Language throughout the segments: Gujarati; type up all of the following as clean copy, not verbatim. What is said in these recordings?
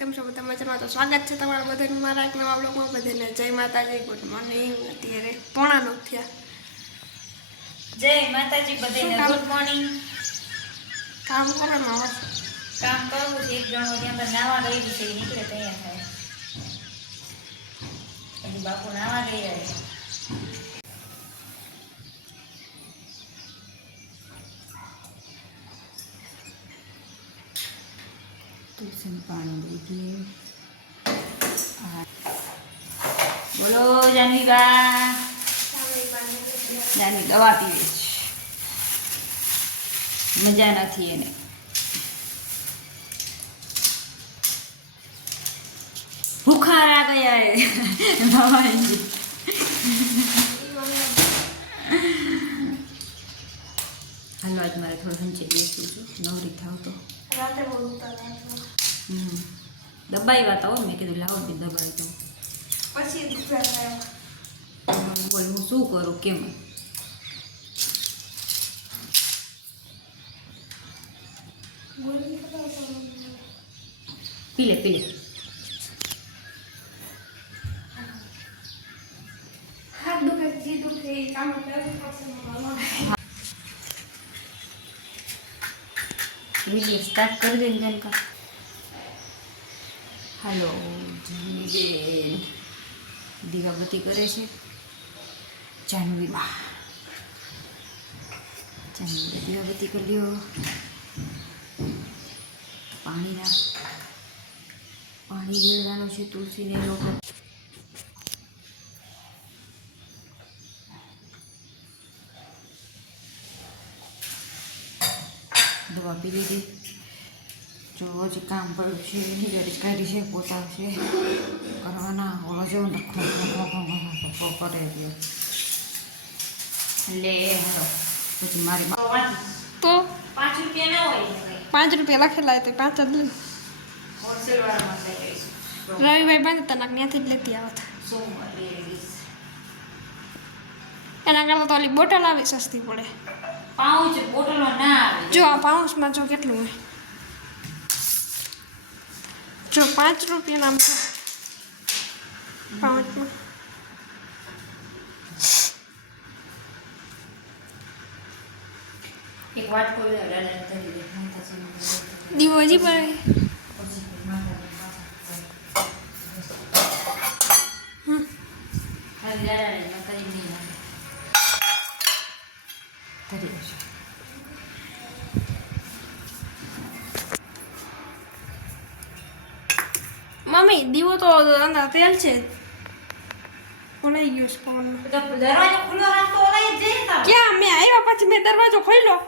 કેમ છો બધા મજામાં? તો સ્વાગત છે તમારા બધાનું મારા એક નવા બ્લોગમાં. બધાને જય માતાજી, ગુડ મોર્નિંગ. અત્યારે 9:30 થયા. જય માતાજી, બધાને ગુડ મોર્નિંગ. કામ કરવાનું હવે કામ કરવું છે. એક જણો ત્યાં નાવા ગઈ છે, નીકળે તૈયાર થાય. એની બાપુ નાવા ગઈ રહે. તુલસી પાણી દઈ દઈએ. બોલો જાનવી બા. જાનવી દવા પીવે છે, મજા નથી એને. ભૂખારા ગયા એ નવાઈ. હાલો આજ મારે થોડું સંચે બેસવું છું, નવરી થાવ તો રાતે બહુ ઉતાર દબાઈ વાત હોય. મેં કીધું લાવો બી દબાઈ દઉં. પછી બોલ હું શું કરું કેમ? પીલે પીલે. હાથ દુખે, જી દુખે, કામ કરવું પડશે. વિડીયો સ્ટાર્ટ કરી દે ને કા. હાલો જીબેન દીવાબત્તી કરે છે જાનવીમાં. જાનવી દીવાબત્તી કરી લ્યો. પાણી રેડવાનું છે તુલસીને લોકો. દવા પી લીધી. જો હજી કામ પડ્યું છે, હિજડી કાઢી છે, પોતા છે કરવાના. ઓલો જેવો નખો કરે રહ્યો. લે હાલો પછી મારી તો 5 રૂપિયા ના હોય. 5 રૂપિયા લખેલા તો 5 જ લે. હોલસેલ વાળામાં લઈ લઈશું. રવિભાઈ બાંધે તને ત્યાંથી જ લેતી આવત. સોમવાર લઈ લઈશ. એના કરતાં તો ઓલી બોટલ આવે સસ્તી પડે. પાઉચ બોટલમાં ના આવે. જો આ પાઉચમાં જો કેટલું હોય. જો 5 રૂપિયા નામ છે પાઉચમાં. એક વાટકો લે દાદાને ધરી દે. દીવો હજી પડે. ખાલી દાદાને કરી નહીં નાખે. ધરી દેજો. મમ્મી દીવો તો અંદર તેલ છે. ઓલાઈ ગયો છે પવનમાં. દરવાજો ખુલ્લો રાખતો ઓલાય જ જઈ તા. ક્યાં મેં આવ્યા પછી મેં દરવાજો ખોલ્યો.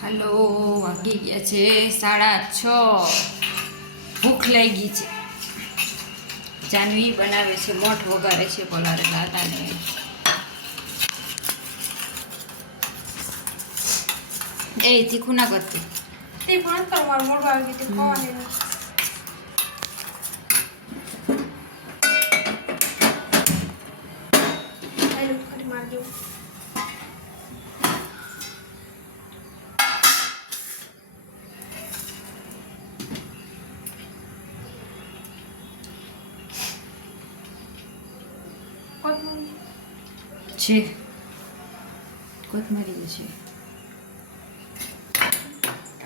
હાલો વાગી ગયા છે 6:30. ભૂખ લાગી છે. જાનવી બનાવે છે, મોઠ વગાડે છે પલાળેલા દાદાને. એ તીખું ના કરતી. તે પણ તમારું મોઢું આવી ગયું ખાવાની. હેલો ફરી મારજો. છે કોથમરી છે.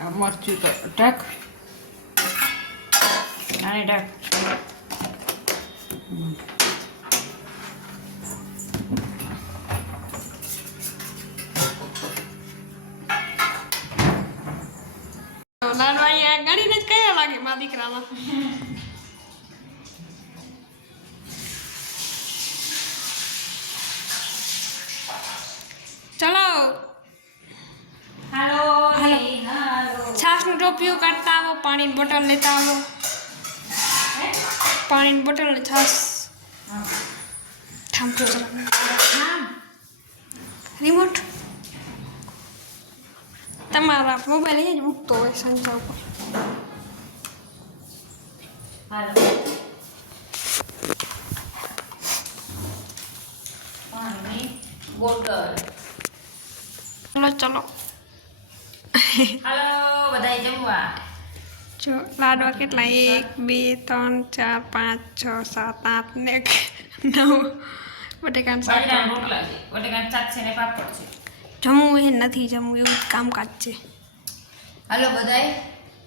આ મરચું તો ઢાક આને ઢાક. લાલભાઈ આ ગણીને જ કયા લાગે મારા દીકરામાં. ચલો હાલો હાલો. છાશનું ટોપિયું કાઢતા આવો. પાણીની બોટલ લેતા આવો. પાણીની બોટલ ને છાશ. થાંભલો રિમોટ તમારા મોબાઈલ અહીંયા જ મૂકતો હોય સંજા ઉપર. હાલો બોટલ. ચલો ચલો હાલો બધાય જમવા. જો લાડવા કેટલા 1 2 3 4 5 6 7 8 ને 9 બટેકાનું શાક બાજરાના રોટલા છે, બટેકાનું શાક છે ને પાપડ છે. જમવું એ નથી જમવું એવું જ કામકાજ છે. હાલો બધાય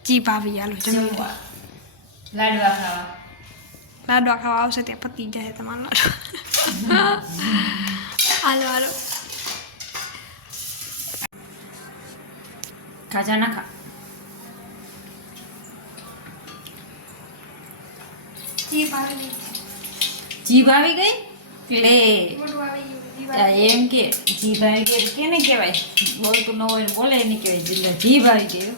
જી ભાવી હાલો જમવા જમવા. લાડવા ખાવા. લાડવા ખાવા આવશે ત્યાં પતી જાય તમારો લાડવા હાલો હાલો ખાજા ના ખા. જી ભાવી જીભ આવી ગઈ લે. મોઢું આવી ગયું આ એમ કે જીભ આવી ગઈ કેને કહેવાય? બોલતું ન હોય ને બોલે એને કહેવાય જીભ આવી ગઈ.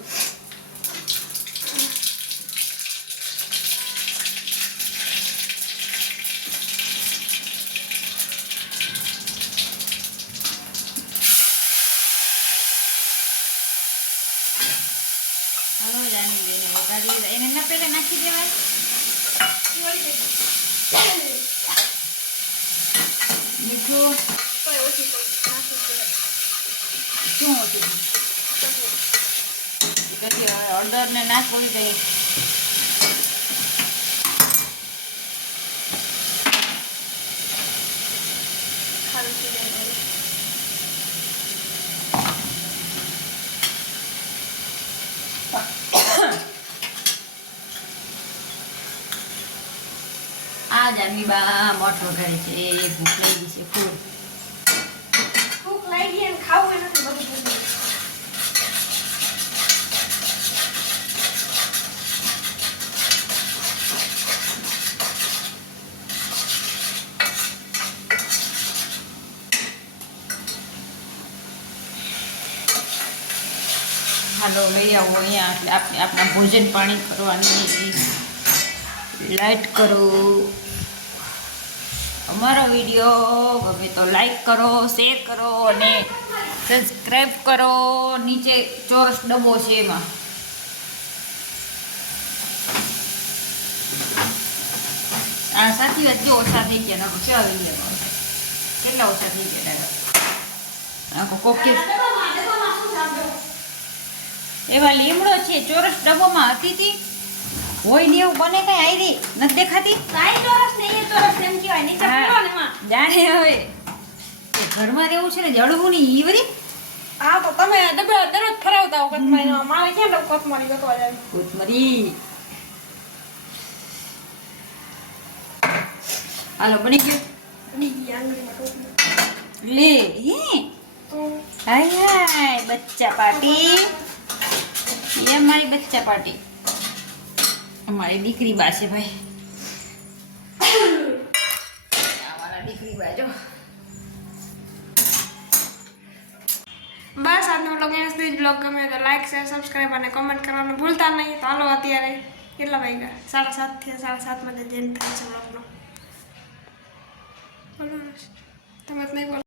હાલો જાની બેને વગાડી એને ના પહેલા નાખી દેવાય. મીઠું શું હતું? પછી હળદર ને નાખવું જોઈએ. આ જાનવી બા મોટ વગાડે છે. ભૂખ લાગી છે ફૂલ. ભૂખ લાગી અને ખાવું એ નથી બધું હાલો લઈ આવો અહીંયા એટલે આપણે આપણા ભોજન પાણી કરવાની લાઈટ કરો. અમારો વિડીયો ગમે તો લાઈક કરો, શેર કરો અને સબસ્ક્રાઈબ કરો. નીચે ચોરસ ડબ્બો છે એમાં આ સાચી વાત જો ઓછા થઈ ગયા નાખો કેવા વિડીયો કેટલા ઓછા થઈ ગયા નાખો કોકે એવા લીમડો છે ચોરસ ડબ્બોમાં હતી તી હોય ને એવું બને કઈ આયરી નથી દેખાતી. કાઈ ચોરસ ને એ ચોરસ એમ કહેવાય નીચે પડો ને માં જાણે હવે એ ઘરમાં રહેવું છે ને જળવું નહીં ઈ વરી. હા તો તમે ડબ્બે દરરોજ ફરાવતા હો કતમારી મારે ક્યાં કતમારી ગતવા જાય કોથમરી. હાલો બની ગયું બીજી આંગળીમાં ટોપી લે હે તો હાય હાય બચ્ચા પાર્ટી. એ અમારી બચ્ચા પાર્ટી અમારી દીકરી બા છે ભાઈ. અમારા દીકરી બા જો બસ આજનો બ્લોગ અહીંયા સુધી. બ્લોગ ગમે તો લાઈક શેર સબસ્ક્રાઈબ અને કમેન્ટ કરવાનું ભૂલતા નહીં. તો હાલો અત્યારે કેટલા વાગ્યા 7:30 થયા 7:30 વાગે જેમ થાય છે બ્લોગનો. તમે જ નહીં બોલો.